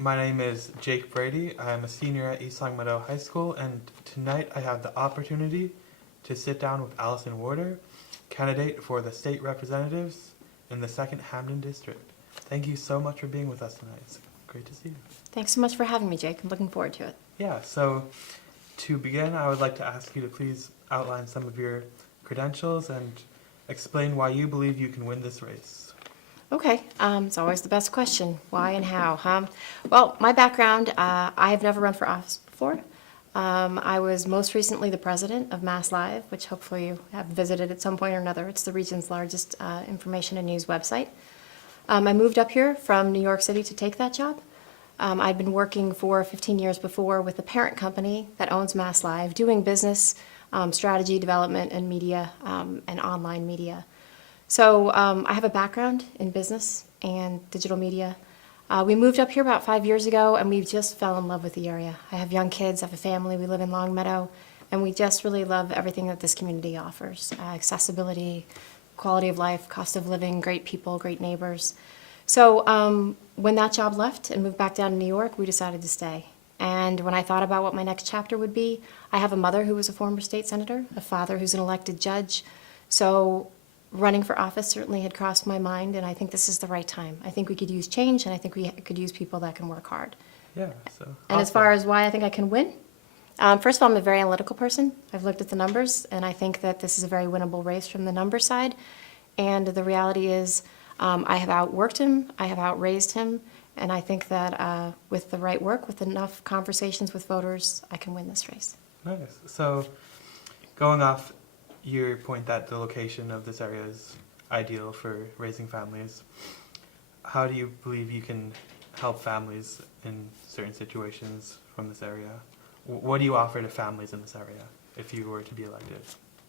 My name is Jake Brady. I am a senior at East Longmeadow High School, and tonight I have the opportunity to sit down with Allison Werder, candidate for the state representatives in the 2nd Hampden District. Thank you so much for being with us tonight. It's great to see you. Thanks so much for having me, Jake. I'm looking forward to it. Yeah, so to begin, I would like to ask you to please outline some of your credentials and explain why you believe you can win this race. Okay, it's always the best question, why and how, huh? Well, my background, I have never run for office before. I was most recently the president of Mass Live, which hopefully you have visited at some point or another. It's the region's largest information and news website. I moved up here from New York City to take that job. I'd been working for 15 years before with the parent company that owns Mass Live, doing business, strategy development, and media, and online media. So I have a background in business and digital media. We moved up here about 5 years ago, and we just fell in love with the area. I have young kids, I have a family, we live in Longmeadow, and we just really love everything that this community offers. Accessibility, quality of life, cost of living, great people, great neighbors. So when that job left and moved back down to New York, we decided to stay. And when I thought about what my next chapter would be, I have a mother who was a former state senator, a father who's an elected judge. So running for office certainly had crossed my mind, and I think this is the right time. I think we could use change, and I think we could use people that can work hard. Yeah, so. And as far as why I think I can win, first of all, I'm a very analytical person. I've looked at the numbers, and I think that this is a very winnable race from the number side. And the reality is, I have outworked him, I have outraised him, and I think that with the right work, with enough conversations with voters, I can win this race. Nice. So going off your point that the location of this area is ideal for raising families, how do you believe you can help families in certain situations from this area? What do you offer to families in this area if you were to be elected?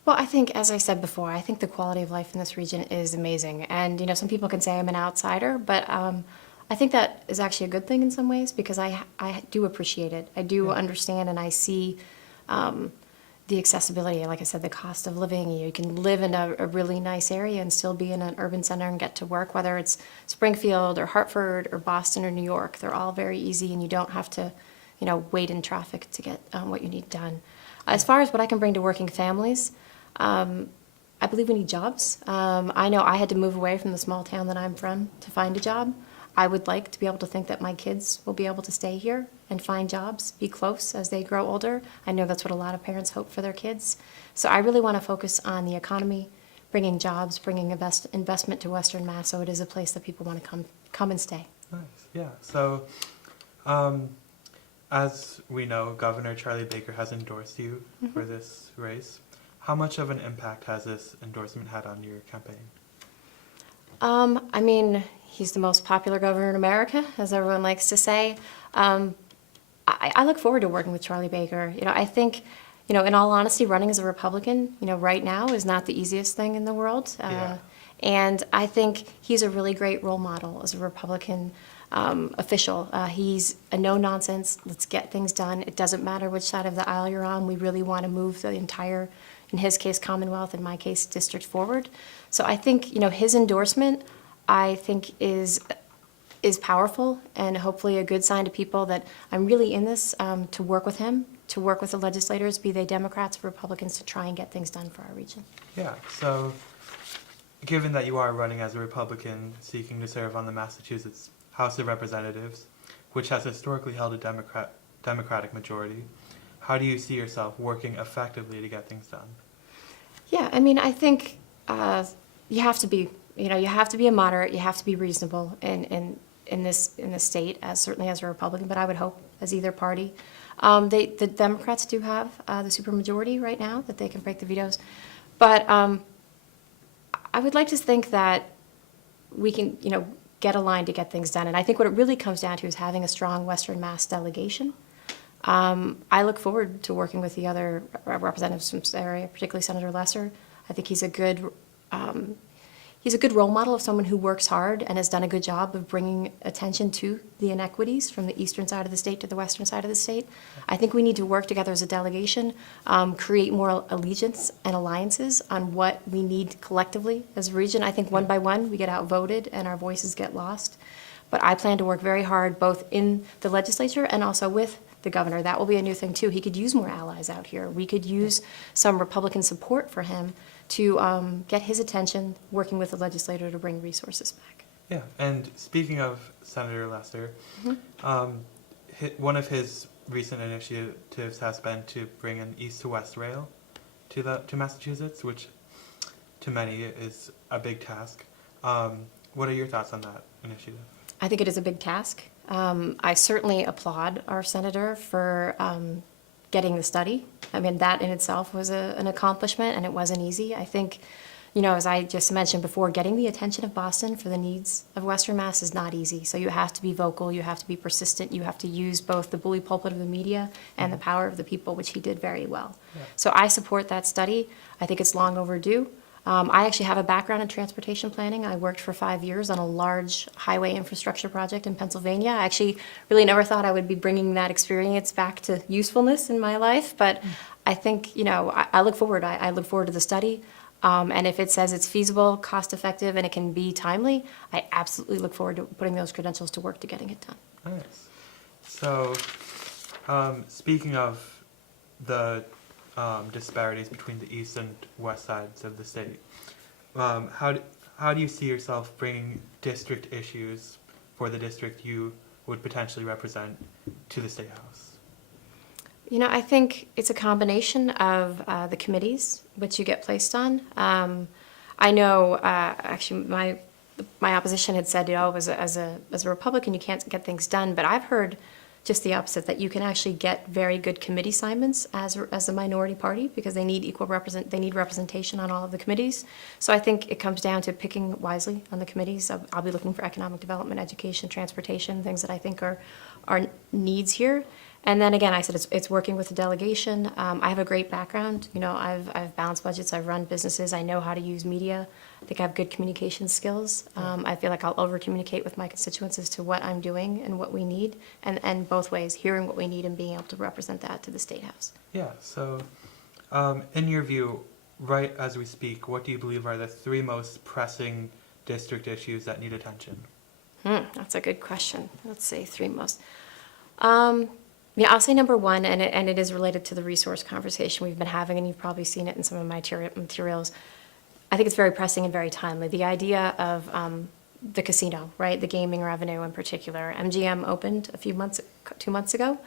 Well, I think, as I said before, I think the quality of life in this region is amazing. And, you know, some people can say I'm an outsider, but I think that is actually a good thing in some ways because I do appreciate it. I do understand, and I see the accessibility, like I said, the cost of living. You can live in a really nice area and still be in an urban center and get to work, whether it's Springfield or Hartford or Boston or New York. They're all very easy, and you don't have to, you know, wait in traffic to get what you need done. As far as what I can bring to working families, I believe we need jobs. I know I had to move away from the small town that I'm from to find a job. I would like to be able to think that my kids will be able to stay here and find jobs, be close as they grow older. I know that's what a lot of parents hope for their kids. So I really want to focus on the economy, bringing jobs, bringing investment to Western Mass, so it is a place that people want to come and stay. Nice, yeah. So as we know, Governor Charlie Baker has endorsed you for this race. How much of an impact has this endorsement had on your campaign? I mean, he's the most popular governor in America, as everyone likes to say. I look forward to working with Charlie Baker. You know, I think, you know, in all honesty, running as a Republican, you know, right now is not the easiest thing in the world. And I think he's a really great role model as a Republican official. He's a no-nonsense, let's get things done. It doesn't matter which side of the aisle you're on. We really want to move the entire, in his case, Commonwealth, in my case, district forward. So I think, you know, his endorsement, I think, is powerful and hopefully a good sign to people that I'm really in this to work with him, to work with the legislators, be they Democrats or Republicans, to try and get things done for our region. Yeah, so given that you are running as a Republican seeking to serve on the Massachusetts House of Representatives, which has historically held a Democratic majority, how do you see yourself working effectively to get things done? Yeah, I mean, I think you have to be, you know, you have to be a moderate, you have to be reasonable in this state, as certainly as a Republican, but I would hope as either party. The Democrats do have the supermajority right now that they can break the vetoes, but I would like to think that we can, you know, get aligned to get things done. And I think what it really comes down to is having a strong Western Mass delegation. I look forward to working with the other representatives from this area, particularly Senator Lesser. I think he's a good role model of someone who works hard and has done a good job of bringing attention to the inequities from the eastern side of the state to the western side of the state. I think we need to work together as a delegation, create more allegiance and alliances on what we need collectively as a region. I think one by one we get outvoted and our voices get lost. But I plan to work very hard both in the legislature and also with the governor. That will be a new thing too. He could use more allies out here. We could use some Republican support for him to get his attention working with the legislator to bring resources back. Yeah, and speaking of Senator Lester, one of his recent initiatives has been to bring an east to west rail to Massachusetts, which to many is a big task. What are your thoughts on that initiative? I think it is a big task. I certainly applaud our senator for getting the study. I mean, that in itself was an accomplishment, and it wasn't easy. I think, as I just mentioned before, getting the attention of Boston for the needs of Western Mass is not easy. So you have to be vocal, you have to be persistent, you have to use both the bully pulpit of the media and the power of the people, which he did very well. Yeah. So I support that study. I think it's long overdue. I actually have a background in transportation planning. I worked for 5 years on a large highway infrastructure project in Pennsylvania. I actually really never thought I would be bringing that experience back to usefulness in my life, but I think, I look forward. I look forward to the study, and if it says it's feasible, cost-effective, and it can be timely, I absolutely look forward to putting those credentials to work to getting it done. Nice. So, speaking of the disparities between the east and west sides of the state. How do you see yourself bringing district issues for the district you would potentially represent to the State House? I think it's a combination of the committees which you get placed on. I know, actually, my opposition had said, as a Republican, you can't get things done, but I've heard just the opposite, that you can actually get very good committee assignments as a minority party because they need representation on all of the committees. So I think it comes down to picking wisely on the committees. I'll be looking for economic development, education, transportation, things that I think are needs here. And then again, I said it's working with the delegation. I have a great background. I've balanced budgets. I've run businesses. I know how to use media. I think I have good communication skills. I feel like I'll over-communicate with my constituents as to what I'm doing and what we need, and both ways, hearing what we need and being able to represent that to the State House. Yeah, so in your view, right as we speak, what do you believe are the 3 most pressing district issues that need attention? That's a good question. Let's see, 3 most. I'll say number 1, and it is related to the resource conversation we've been having, and you've probably seen it in some of my materials. I think it's very pressing and very timely. The idea of the casino, right? The gaming revenue in particular. MGM opened 2 months ago.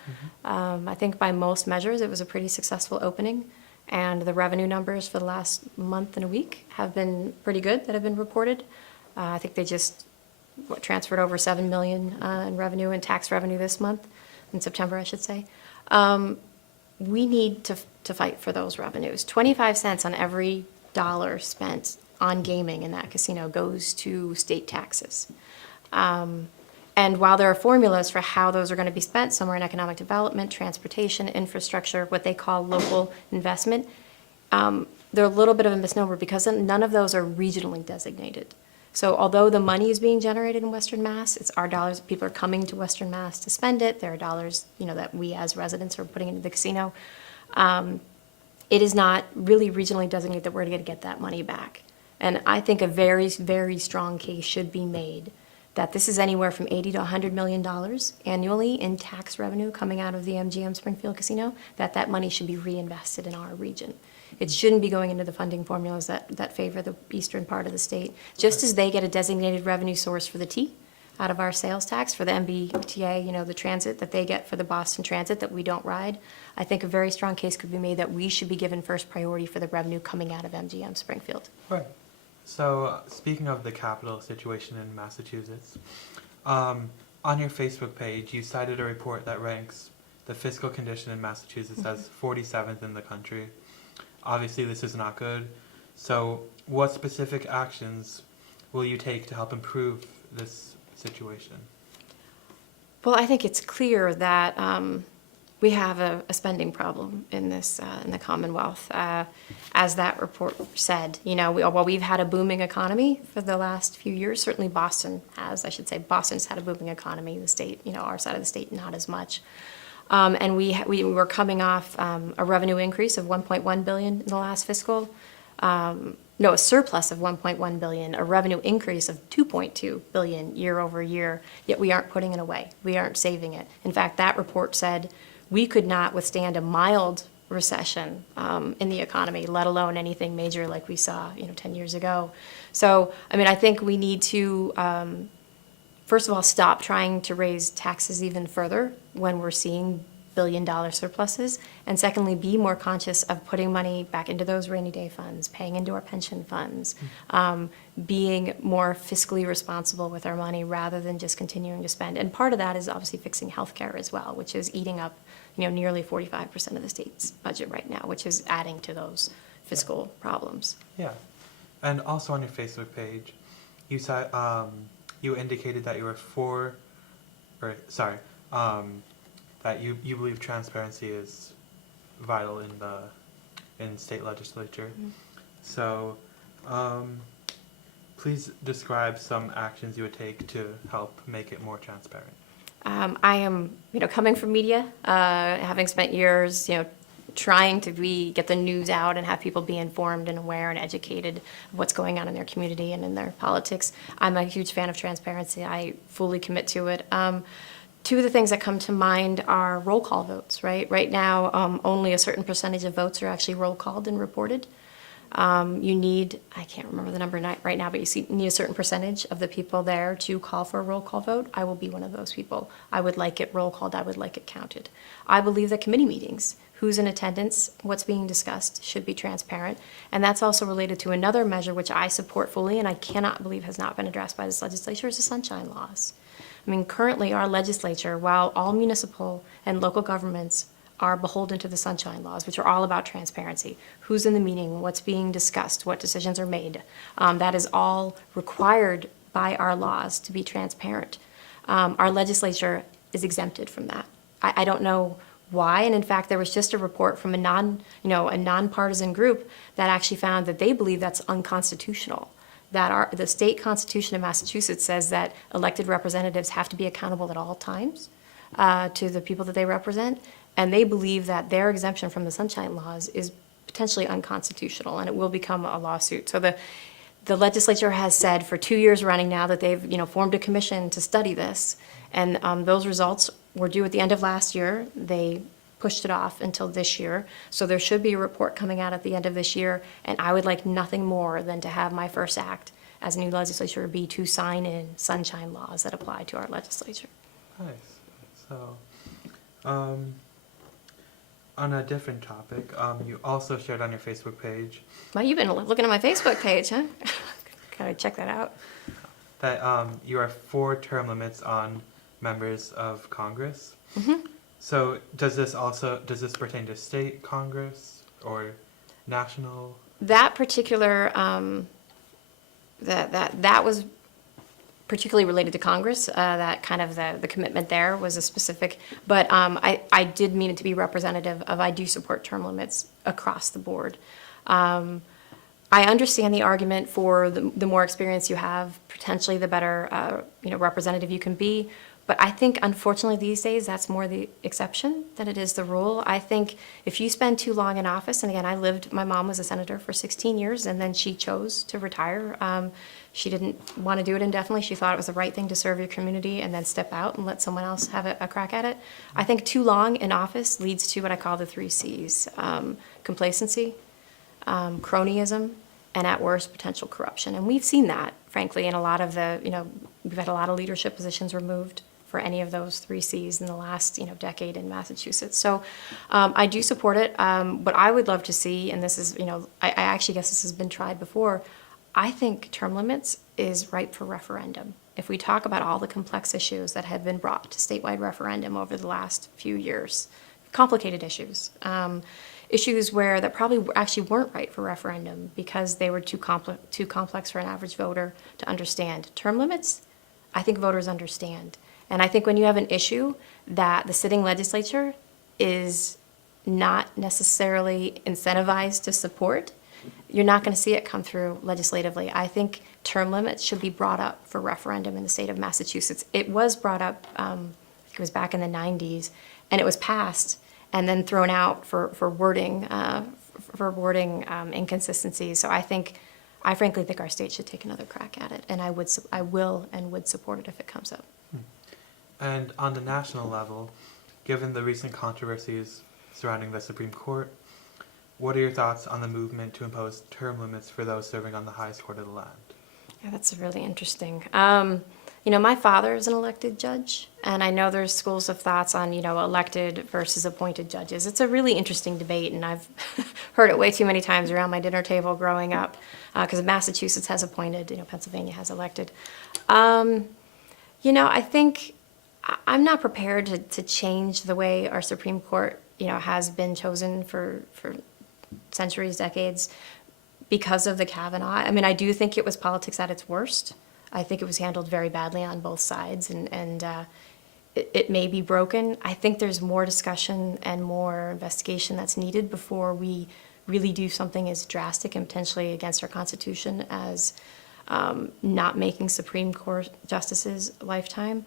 I think by most measures it was a pretty successful opening, and the revenue numbers for the last month and a week have been pretty good that have been reported. I think they just transferred over $7 million in revenue and tax revenue this month, in September, I should say. We need to fight for those revenues. 25 cents on every dollar spent on gaming in that casino goes to state taxes. And while there are formulas for how those are going to be spent, some are in economic development, transportation, infrastructure, what they call local investment, they're a little bit of a misnomer because none of those are regionally designated. So although the money is being generated in Western Mass, it's our dollars. People are coming to Western Mass to spend it. There are dollars, that we as residents are putting into the casino. It is not really regionally designated that we're going to get that money back. And I think a very, very strong case should be made that this is anywhere from $80 to $100 million annually in tax revenue coming out of the MGM Springfield Casino, that money should be reinvested in our region. It shouldn't be going into the funding formulas that favor the eastern part of the state. Just as they get a designated revenue source for the T out of our sales tax for the MBTA, the transit that they get for the Boston Transit that we don't ride, I think a very strong case could be made that we should be given first priority for the revenue coming out of MGM Springfield. Right. So speaking of the capital situation in Massachusetts, on your Facebook page, you cited a report that ranks the fiscal condition in Massachusetts as 47th in the country. Obviously, this is not good. So what specific actions will you take to help improve this situation? Well, I think it's clear that we have a spending problem in this in the Commonwealth. As that report said, while we've had a booming economy for the last few years, certainly Boston has. I should say Boston's had a booming economy. The state, our side of the state, not as much. And we were coming off a revenue increase of $1.1 billion in the last fiscal. no, a surplus of 1.1 billion, a revenue increase of 2.2 billion year over year, yet we aren't putting it away. We aren't saving it. In fact, that report said we could not withstand a mild recession in the economy, let alone anything major like we saw, 10 years ago. So, I mean, I think we need to, first of all, stop trying to raise taxes even further when we're seeing billion-dollar surpluses, and secondly, be more conscious of putting money back into those rainy day funds, paying into our pension funds, being more fiscally responsible with our money rather than just continuing to spend. And part of that is obviously fixing healthcare as well, which is eating up, nearly 45% of the state's budget right now, which is adding to those fiscal problems. Yeah. And also on your Facebook page, you said you indicated that you were that you believe transparency is vital in state legislature. Mm-hmm. So, please describe some actions you would take to help make it more transparent. I am, coming from media, having spent years, trying to get the news out and have people be informed and aware and educated of what's going on in their community and in their politics. I'm a huge fan of transparency. I fully commit to it. Two of the things that come to mind are roll call votes, right? Right now, only a certain percentage of votes are actually roll called and reported. You need, I can't remember the number right now, but you need a certain percentage of the people there to call for a roll call vote. I will be one of those people. I would like it roll called. I would like it counted. I believe that committee meetings, who's in attendance, what's being discussed, should be transparent. And that's also related to another measure which I support fully and I cannot believe has not been addressed by this legislature is the sunshine laws. I mean, currently our legislature, while all municipal and local governments are beholden to the sunshine laws, which are all about transparency, who's in the meeting, what's being discussed, what decisions are made, that is all required by our laws to be transparent. Our legislature is exempted from that. I don't know why, and in fact, there was just a report from a nonpartisan group that actually found that they believe that's unconstitutional. That the state constitution of Massachusetts says that elected representatives have to be accountable at all times to the people that they represent, and they believe that their exemption from the sunshine laws is potentially unconstitutional, and it will become a lawsuit. So the legislature has said for 2 years running now that they've formed a commission to study this, and those results were due at the end of last year. They pushed it off until this year. So there should be a report coming out at the end of this year, and I would like nothing more than to have my first act as a new legislature be to sign in sunshine laws that apply to our legislature. Nice. So, on a different topic, you also shared on your Facebook page. Well, you've been looking at my Facebook page, huh? Gotta check that out. That you are for term limits on members of Congress. Mm-hmm. So does this pertain to state Congress or national? That particular, that was particularly related to Congress. That kind of the commitment there was a specific, but I did mean it to be representative of, I do support term limits across the board. I understand the argument for the more experience you have, potentially the better representative you can be. But I think, unfortunately, these days, that's more the exception than it is the rule. I think if you spend too long in office, and again, my mom was a senator for 16 years, and then she chose to retire. She didn't want to do it indefinitely. She thought it was the right thing to serve your community and then step out and let someone else have a crack at it. I think too long in office leads to what I call the 3 Cs, complacency, cronyism, and at worst, potential corruption. And we've seen that, frankly, in a lot of we've had a lot of leadership positions removed for any of those 3 Cs in the last decade in Massachusetts. So I do support it. What I would love to see, and this is, I actually guess this has been tried before, I think term limits is ripe for referendum. If we talk about all the complex issues that have been brought to statewide referendum over the last few years, complicated issues, issues that probably actually weren't right for referendum because they were too complex for an average voter to understand. Term limits, I think voters understand. And I think when you have an issue that the sitting legislature is not necessarily incentivized to support, you're not going to see it come through legislatively. I think term limits should be brought up for referendum in the state of Massachusetts. It was brought up, I think it was back in the 90s, and it was passed and then thrown out for wording wording inconsistencies. So I frankly think our state should take another crack at it, and I will and would support it if it comes up. And on the national level, given the recent controversies surrounding the Supreme Court, what are your thoughts on the movement to impose term limits for those serving on the highest court of the land? Yeah, that's really interesting. My father is an elected judge, and I know there's schools of thoughts on, elected versus appointed judges. It's a really interesting debate, and I've heard it way too many times around my dinner table growing up, because Massachusetts has appointed, Pennsylvania has elected. I think I'm not prepared to change the way our Supreme Court, has been chosen for centuries, decades, because of the Kavanaugh. I mean, I do think it was politics at its worst. I think it was handled very badly on both sides, and it may be broken. I think there's more discussion and more investigation that's needed before we really do something as drastic and potentially against our Constitution as not making Supreme Court justices lifetime.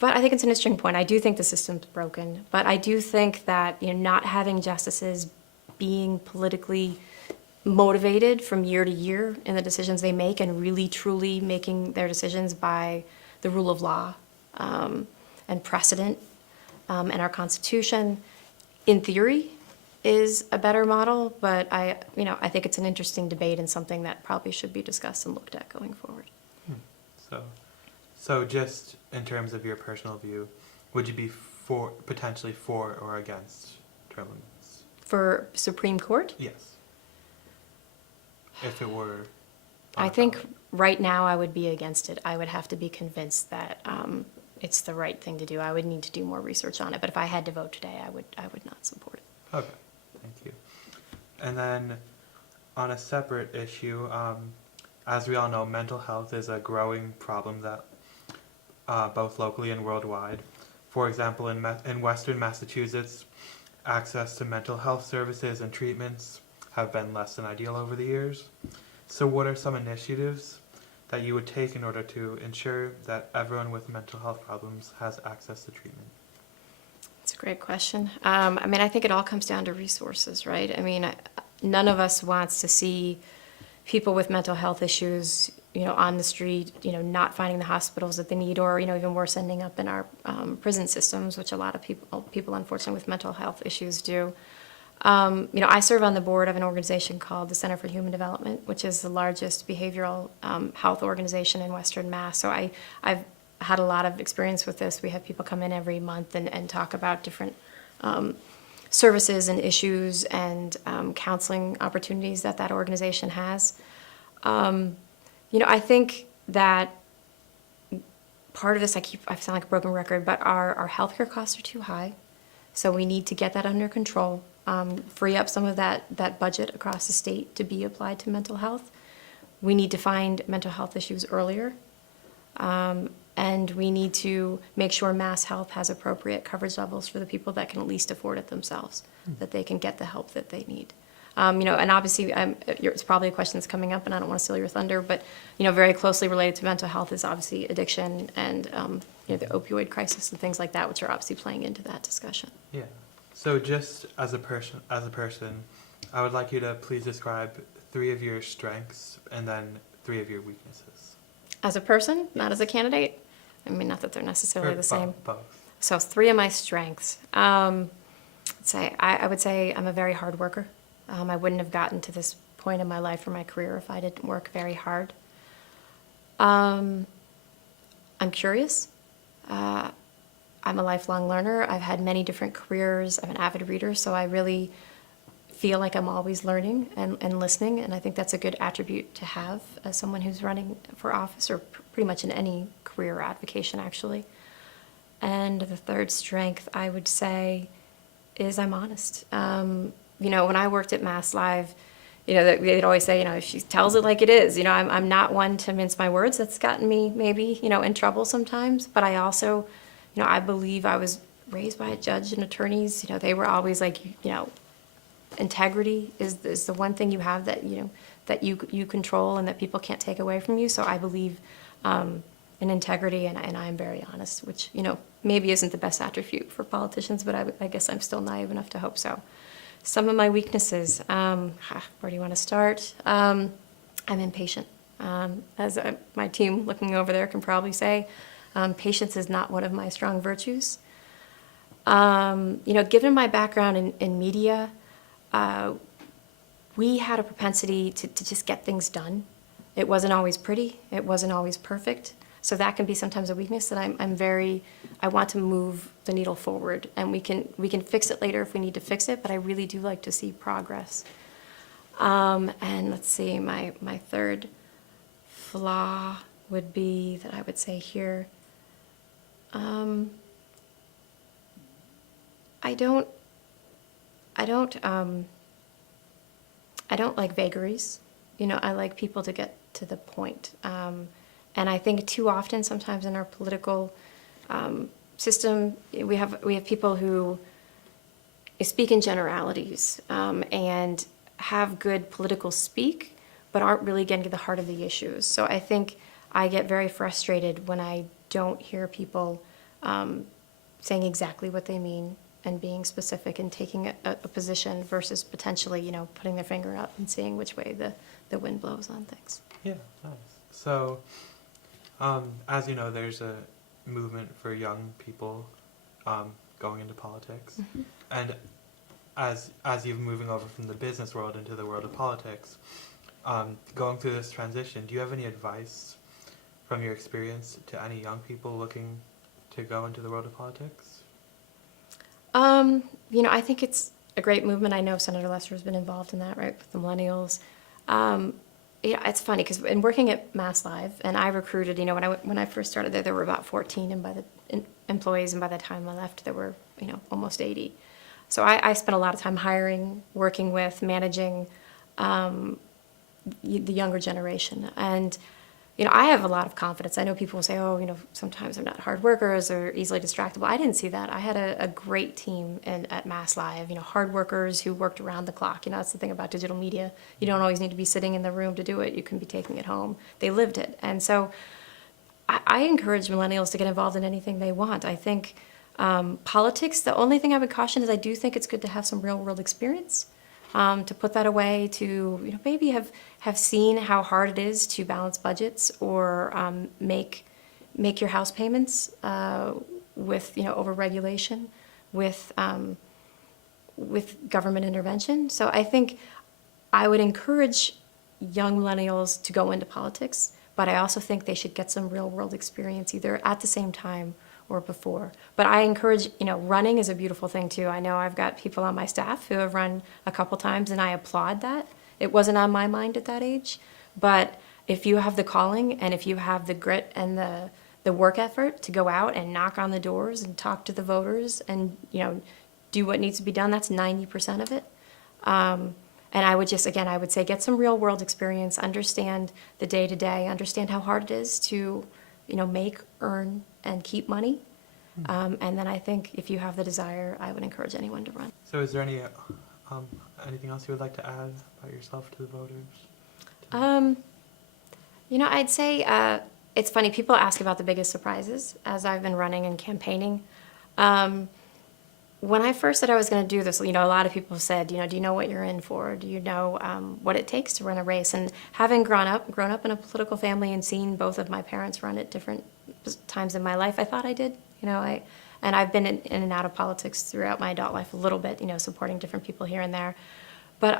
But I think it's an interesting point. I do think the system's broken, but I do think that not having justices being politically motivated from year to year in the decisions they make and really truly making their decisions by the rule of law and precedent and our Constitution, in theory, is a better model. But I think it's an interesting debate and something that probably should be discussed and looked at going forward. So just in terms of your personal view, would you be potentially for or against term limits? For Supreme Court? Yes. If it were I think right now I would be against it. I would have to be convinced that it's the right thing to do. I would need to do more research on it. But if I had to vote today, I would not support it. Okay, thank you. And then on a separate issue, as we all know, mental health is a growing problem that both locally and worldwide. For example, in Western Massachusetts, access to mental health services and treatments have been less than ideal over the years. So what are some initiatives that you would take in order to ensure that everyone with mental health problems has access to treatment? It's a great question. I think it all comes down to resources, right? None of us wants to see people with mental health issues, on the street, not finding the hospitals that they need, or, even worse, ending up in our prison systems, which a lot of people unfortunately with mental health issues do. I serve on the board of an organization called the Center for Human Development, which is the largest behavioral health organization in Western Mass. So I've had a lot of experience with this. We have people come in every month and talk about different services and issues and counseling opportunities that organization has. I think that part of this, I sound like a broken record, but our healthcare costs are too high. So we need to get that under control, free up some of that budget across the state to be applied to mental health. We need to find mental health issues earlier. And we need to make sure Mass Health has appropriate coverage levels for the people that can at least afford it themselves, that they can get the help that they need. And obviously, it's probably a question that's coming up, and I don't want to steal your thunder, but, very closely related to mental health is obviously addiction and, the opioid crisis and things like that, which are obviously playing into that discussion. Yeah. So just as a person, I would like you to please describe 3 of your strengths and then 3 of your weaknesses. As a person, not as a candidate? Not that they're necessarily the same. Both. So 3 of my strengths. I would say I'm a very hard worker. I wouldn't have gotten to this point in my life or my career if I didn't work very hard. I'm curious. I'm a lifelong learner. I've had many different careers. I'm an avid reader, so I really feel like I'm always learning and listening, and I think that's a good attribute to have as someone who's running for office, or pretty much in any career or avocation, actually. And the 3rd strength, I would say, is I'm honest. When I worked at Mass Live, they'd always say, if she tells it like it is, I'm not one to mince my words. That's gotten me maybe, in trouble sometimes. But I also, I believe I was raised by a judge and attorneys. They were always like, integrity is the one thing you have that, that you control and that people can't take away from you. So I believe in integrity, and I'm very honest, which, maybe isn't the best attribute for politicians, but I guess I'm still naive enough to hope so. Some of my weaknesses. Where do you want to start? I'm impatient. As my team looking over there can probably say, patience is not one of my strong virtues. Given my background in media, we had a propensity to just get things done. It wasn't always pretty. It wasn't always perfect. So that can be sometimes a weakness that I want to move the needle forward, and we can fix it later if we need to fix it, but I really do like to see progress. And let's see, my third flaw would be that I would say here, I don't like vagaries. I like people to get to the point. And I think too often, sometimes in our political system, we have people who speak in generalities and have good political speak, but aren't really getting to the heart of the issues. So I think I get very frustrated when I don't hear people saying exactly what they mean and being specific and taking a position versus potentially, putting their finger up and seeing which way the wind blows on things. Yeah, nice. So, as you know, there's a movement for young people going into politics. Mm-hmm. And as you're moving over from the business world into the world of politics, going through this transition, do you have any advice from your experience to any young people looking to go into the world of politics? I think it's a great movement. I know Senator Lester has been involved in that, right, with the millennials. It's funny because in working at Mass Live, and I recruited, when I first started there were about 14 and by the employees, and by the time I left, there were, almost 80. So I spent a lot of time hiring, working with, managing the younger generation. And, I have a lot of confidence. I know people will say, sometimes they're not hard workers or easily distractible. I didn't see that. I had a great team at Mass Live, hard workers who worked around the clock. That's the thing about digital media. You don't always need to be sitting in the room to do it. You can be taking it home. They lived it. And so I encourage millennials to get involved in anything they want. I think politics, the only thing I would caution is I do think it's good to have some real world experience. To put that away, to maybe have seen how hard it is to balance budgets or make your house payments with overregulation, with government intervention. So I think I would encourage young millennials to go into politics, but I also think they should get some real world experience either at the same time or before. But I encourage, running is a beautiful thing too. I know I've got people on my staff who have run a couple times, and I applaud that. It wasn't on my mind at that age, but if you have the calling and if you have the grit and the work effort to go out and knock on the doors and talk to the voters and, do what needs to be done, that's 90% of it. And I would I would say get some real world experience, understand the day to day, understand how hard it is to, make, earn, and keep money. And then I think if you have the desire, I would encourage anyone to run. So is there anything else you would like to add about yourself to the voters? I'd say it's funny, people ask about the biggest surprises as I've been running and campaigning. When I first said I was going to do this, a lot of people said, do you know what you're in for? Do you know what it takes to run a race? And having grown up in a political family and seen both of my parents run at different times in my life, I thought I did. And I've been in and out of politics throughout my adult life a little bit, supporting different people here and there. But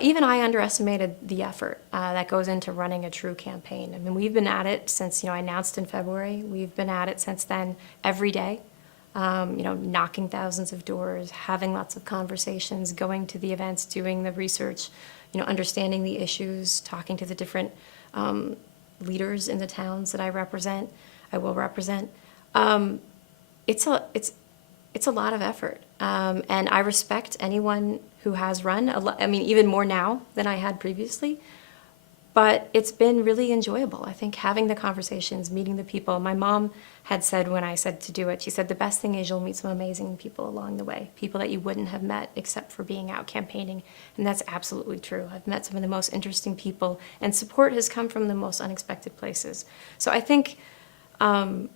even I underestimated the effort that goes into running a true campaign. I mean, we've been at it since I announced in February. We've been at it since then every day. Knocking thousands of doors, having lots of conversations, going to the events, doing the research, understanding the issues, talking to the different leaders in the towns that I will represent. It's a lot of effort, and I respect anyone who has run. Even more now than I had previously. But it's been really enjoyable. I think having the conversations, meeting the people. My mom had said when I said to do it, she said the best thing is you'll meet some amazing people along the way, people that you wouldn't have met except for being out campaigning. And that's absolutely true. I've met some of the most interesting people, and support has come from the most unexpected places. So I think I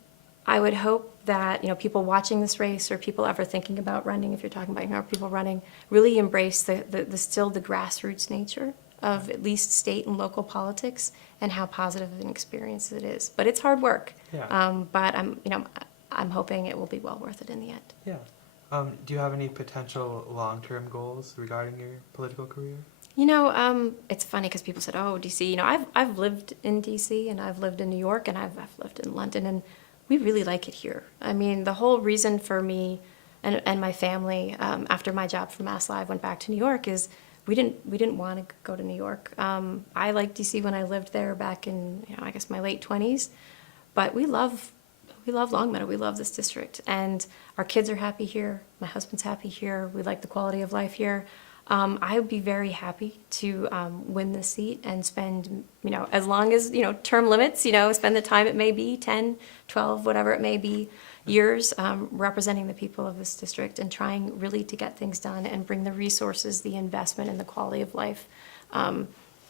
would hope that, people watching this race or people ever thinking about running, if you're talking about, people running, really embrace the still the grassroots nature of at least state and local politics and how positive an experience it is. But it's hard work. Yeah. But I'm hoping it will be well worth it in the end. Yeah. Do you have any potential long-term goals regarding your political career? It's funny because people said, "Oh, DC." I've lived in DC and I've lived in New York and I've lived in London, and we really like it here. I mean, the whole reason for me and my family after my job for Mass Live went back to New York is we didn't want to go to New York. I liked DC when I lived there back in I guess my late 20s, but we love Longmeadow. We love this district, and our kids are happy here. My husband's happy here. We like the quality of life here. I would be very happy to win this seat and spend, as long as, term limits, spend the time it may be, 10, 12, whatever it may be, years representing the people of this district and trying really to get things done and bring the resources, the investment, and the quality of life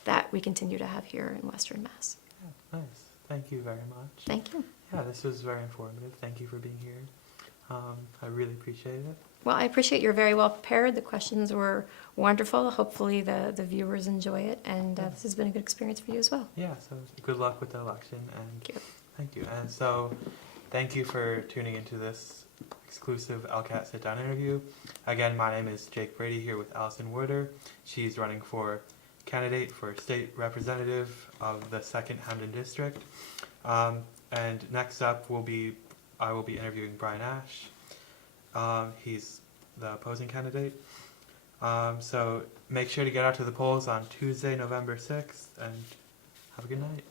that we continue to have here in Western Mass. Yeah, nice. Thank you very much. Thank you. Yeah, this was very informative. Thank you for being here. I really appreciate it. Well, I appreciate you're very well prepared. The questions were wonderful. Hopefully the viewers enjoy it, and this has been a good experience for you as well. Yeah, so good luck with the election, and Thank you. thank you. And so thank you for tuning into this exclusive LCAT sit-down interview. Again, my name is Jake Brady here with Allison Werder. She's running for candidate for state representative of the 2nd Hampden District. And next up I will be interviewing Brian Ash. He's the opposing candidate. So make sure to get out to the polls on Tuesday, November 6th, and have a good night.